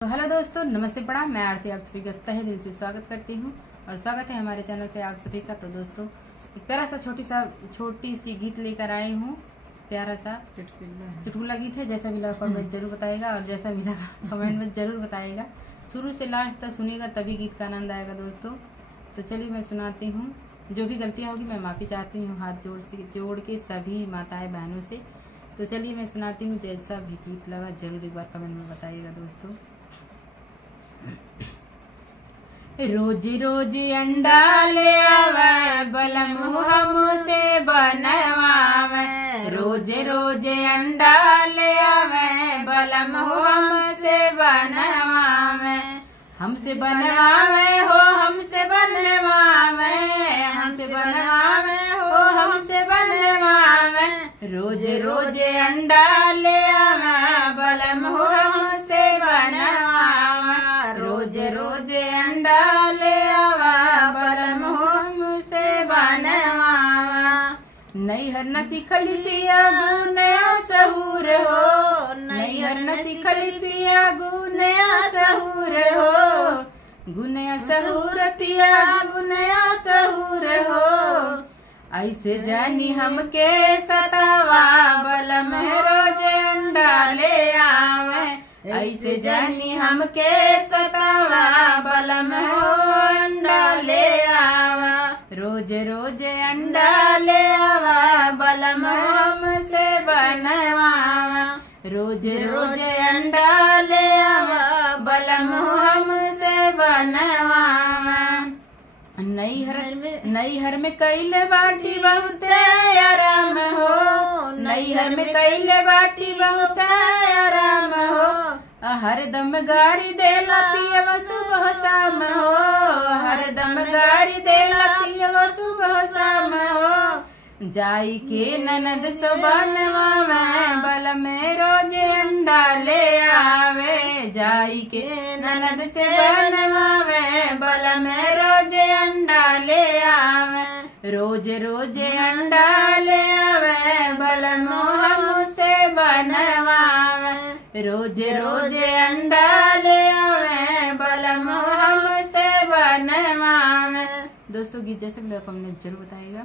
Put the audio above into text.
तो हेलो दोस्तों, नमस्ते प्रणाम। मैं आरती आप सभी का तहे दिल से स्वागत करती हूँ और स्वागत है हमारे चैनल पे आप सभी का। तो दोस्तों, एक प्यारा सा छोटी सी गीत लेकर आई हूँ। प्यारा सा चुटकुला गीत है। जैसा भी लगा कमेंट जरूर बताएगा और जैसा भी लगा कमेंट में जरूर बताएगा। शुरू से लास्ट तक सुनिएगा तभी गीत का आनंद आएगा दोस्तों। तो चलिए मैं सुनाती हूँ। जो भी गलतियाँ होगी मैं माफ़ी चाहती हूँ हाथ जोड़ के सभी माताएं बहनों से। तो चलिए मैं सुनाती हूँ। जैसा भी गीत लगा जरूर एक बार कमेंट में बताइएगा दोस्तों। रोज रोज अंडा ले आवे बलम हमसे बनवावे। रोज रोज अंडा ले आवे बलम हमसे बनवावे। हमसे बनवावे हो हमसे बनवावे। हमसे बनवावे हो हमसे बनवावे। रोज रोज अंडा ले आवे बलम हमसे बनवावे। रोज रोज अंडा ले आवा बलम हमसे बनवावा। नैहर न सिखली पिया गुनया सहूर हो। नैहर न सिखली पिया गुनया सहूर हो। गुनया सहूर पिया गुनया सहूर हो। ऐसे जानी हमके सतावा बलम रोज अंडा ले आवे। ऐसे जानी हमके सतावा बलम अंडा ले आवा। रोज रोज अंडा ले आवा बलम हमसे बनवावा। रोज रोज अंडा ले आवा बलम हमसे बनवावा। नैहर में कैले बाटी बहुत आराम हो। नैहर में कैले बाटी बहुत आराम हो। हरदम गारी देला पियवा सुबह शाम हो। हरदम गारी देला पियवा सुबह शाम हो। जाई के ननद सो बनवावे बलम रोज अंडा ले आवे। जाई के ननद से बनवावे बलम रोज अंडा ले आवे। रोज रोज अंडा ले आवे बलम हमसे बनवावे। रोज रोज अंडा ले आवे बलम हमसे बनवावे। दोस्तों, गीत जैसे भी लगा कमेंट जरूर बताइएगा।